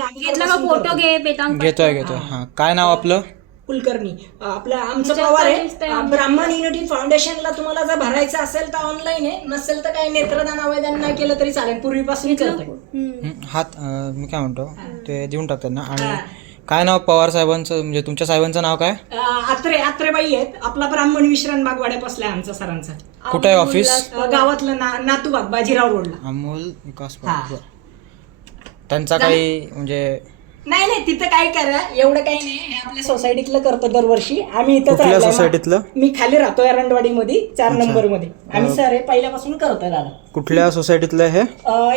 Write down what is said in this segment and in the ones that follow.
आम्ही घेतला का फोटो घे बेतांग घेतोय हां. काय नाव आपलं? कुलकर्णी. आपलं आमचं पवार आहे. ब्राह्मण युनिटी फाउंडेशनला तुम्हाला जर भरायचं असेल तर ऑनलाईन आहे, नसेल तर काही नेत्रदान आवेदन नाही केलं तरी चालेल, पूर्वीपासून करतोय. हात मी काय म्हणतो ते देऊन टाकतात ना. आणि काय नाव पवार साहेबांचं, म्हणजे तुमच्या साहेबांचं नाव काय? आत्रेबाई आहेत. आपला ब्राह्मण विश्राम बागवाड्या बसलाय आमचा सरांचा. कुठे आहे ऑफिस? गावातलं नातूबाग बाजीराव रोडला. अमोल विकास पवार. त्यांचा काही म्हणजे नाही तिथं काय करा, एवढं काही नाही. हे आपल्या सोसायटीतलं करतो दरवर्षी. आम्ही इथंच कुठल्या राहिलोय. सोसायटीतलं? मी खाली राहतो एरंडवाडी मध्ये 4 नंबर मध्ये. आम्ही सर हे पहिल्यापासून करतोय दादा. कुठल्या सोसायटीतलं हे?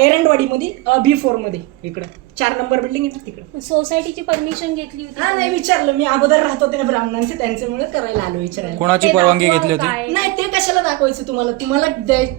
एरंडवाडी मध्ये B4 मध्ये, इकडं 4 नंबर बिल्डिंग आहे ना तिकडं. सोसायटीची परमिशन घेतली होती? हा नाही विचारलं, मी अगोदर राहत होते ना ब्राह्मणांचे, त्यांच्यामुळे करायला आलो विचारायला. कोणाची परवानगी घेतली होती? नाही ते कशाला दाखवायचं तुम्हाला केलं ना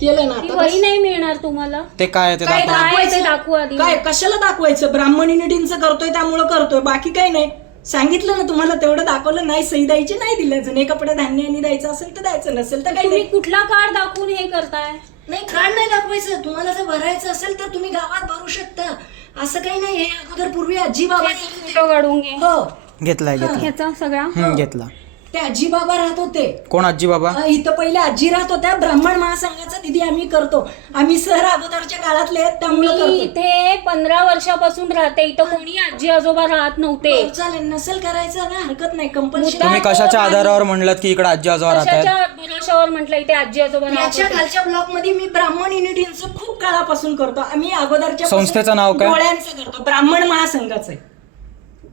ती आता. वही नाही मिळणार तुम्हाला. ते काय ते काय दाखवा. दाखवायचं? दाखवू आधी. काय कशाला दाखवायचं? ब्राह्मण युनिटींचं करतोय त्यामुळे करतोय, बाकी काही नाही. सांगितलं ना तुम्हाला, तेवढं दाखवलं. नाही सही द्यायची, नाही दिलं. जुने कपडे धान्य आणि द्यायचं असेल तर द्यायचं, नसेल तर काही तुम्ही नाही. कुठला कार्ड दाखवून हे करताय? नाही कार्ड नाही दाखवायचं. तुम्हाला जर भरायचं असेल तर तुम्ही गावात भरू शकता, असं काही नाही. हे अगोदर पूर्वी आजी बाबा फोटो काढून घे. हो घेतलाय ह्याचा सगळा घेतला. ते आजी बाबा राहत होते. कोण आजी बाबा? इथं पहिले आजी राहत होत्या. ब्राह्मण महासंघाचा दिदी आम्ही करतो. आम्ही सर अगोदरच्या काळातले आहेत, त्यामुळे मी करतो. इथे 15 वर्षापासून राहते. इथं कोणी आजी आजोबा राहत नव्हते. चालेल, नसेल करायचं ना हरकत नाही. कंपल्सरी. तुम्ही कशाच्या आधारावर म्हणलात की इकडे आजी आजोबा राहतात? कशाच्या भरोशावर म्हटलं इथे आजी आजोबा राहत याच्या होते? खालच्या ब्लॉक मध्ये मी ब्राह्मण युनिटींचं खूप काळापासून करतो. आम्ही अगोदरच्या संस्थेचं नाव काय? डोळ्यांचं करतो. ब्राह्मण महासंघाचं आहे.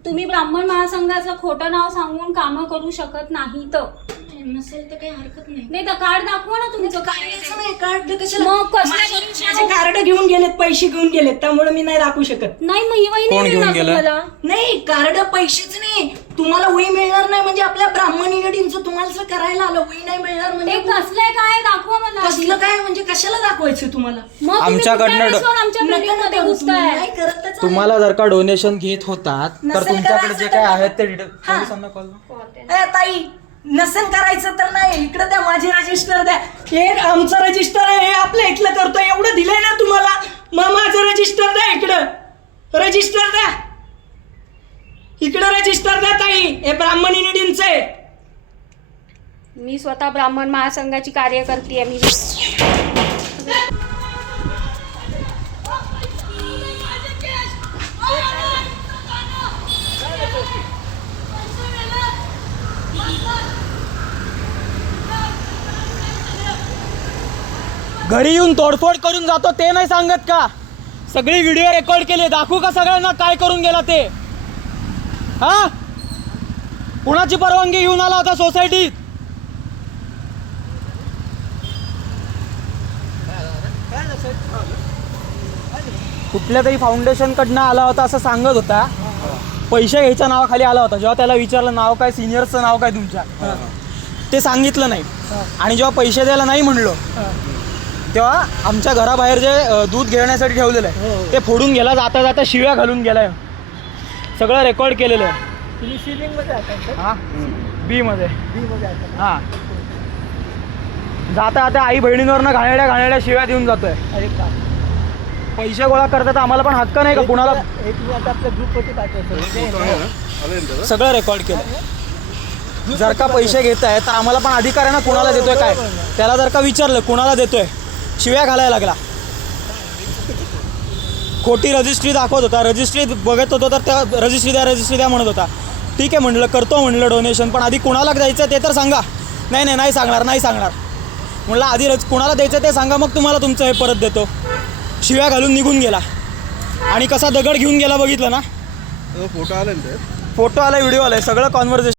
तुम्ही ब्राह्मण महासंघाचं खोटं नाव सांगून कामं करू शकत नाही. तर नसेल तर काही हरकत नाही. नाही तर कार्ड दाखवा ना तुमचं काय आहे ते. नाही कार्ड कशाला? मग कसं माझे कार्ड घेऊन गेलेत, पैसे घेऊन गेलेत, त्यामुळे मी नाही दाखवू शकत. नाही मग ही वही कोण नाही घेऊन मिळणार गेलं? तुम्हाला. नाही कार्ड पैसेच नाही. तुम्हाला वही मिळणार नाही म्हणजे आपल्या ब्राह्मण युनिटींचं तुम्हाला जर करायला आलं, वही नाही मिळणार ते म्हणजे कसलंय काय दाखवा मला आधी. कसलं काय म्हणजे कशाला दाखवायचं तुम्हाला? मग तुम्ही आमच्याकडनं कुठल्या वेळेस आमच्या बिल्डिंग मध्ये घुसताय? नाही करत तर चालेल. तुम्हाला जर का डोनेशन घेत होतात तर नसेल तुमच्याकडे करायचं जे तर काय मग- आहेत ते हा. पोलिसांना कॉल. ताई नसेल करायचं तर नाही, इकडे द्या माझे रजिस्टर द्या. हे आमचं रजिस्टर आहे, हे आपल्या इथलं करतो. एवढं दिलंय ना तुम्हाला, मग माझं रजिस्टर द्या. इकडं रजिस्टर द्या, इकडं रजिस्टर द्या ताई. हे ब्राह्मण युनिटींचं आहे. मी स्वतः ब्राह्मण महासंघाची कार्यकर्ती आहे. मी घरी येऊन तोडफोड करून जातो ते नाही सांगत का? सगळी व्हिडिओ रेकॉर्ड केले, दाखवू का सगळ्यांना काय करून गेला ते? हा, कुणाची परवानगी घेऊन आला होता सोसायटीत? कुठल्या तरी फाउंडेशन कडनं आला होता असं सांगत होता. पैसे घ्यायच्या नावाखाली आला होता. जेव्हा त्याला विचारलं नाव काय, सिनियरचं नाव काय तुमच्या, ते सांगितलं नाही. आणि जेव्हा पैसे द्यायला नाही म्हणलो तेव्हा आमच्या घराबाहेर जे दूध घेण्यासाठी ठेवलेलं आहे ते फोडून गेला. जाता जाता शिव्या घालून गेलाय. सगळं रेकॉर्ड केलेलं आहे. हां बी मध्ये. हां जाता जाता आई बहिणींवरनं घाणेरड्या शिव्या देऊन जातोय. पैसे गोळा करतात, आम्हाला पण हक्क नाही का कुणाला? सगळं रेकॉर्ड केलं. जर का पैसे घेत आहे तर आम्हाला पण अधिकार आहे ना कुणाला देतोय काय. त्याला जर का विचारलं कुणाला देतोय, शिव्या घालायला लागला. खोटी रजिस्ट्री दाखवत होता. रजिस्ट्री बघत होतो तर त्या रजिस्ट्री द्या म्हणत होता. ठीक आहे म्हणलं, करतो म्हणलं डोनेशन, पण आधी कुणाला द्यायचं ते तर सांगा. नाही सांगणार म्हणलं, आधी कुणाला द्यायचं ते सांगा, मग तुम्हाला तुमचं हे परत देतो. शिव्या घालून निघून गेला. आणि कसा दगड घेऊन गेला बघितलं ना? फोटो आला, फोटो आला, व्हिडिओ आलाय, सगळं कॉन्व्हर्सेशन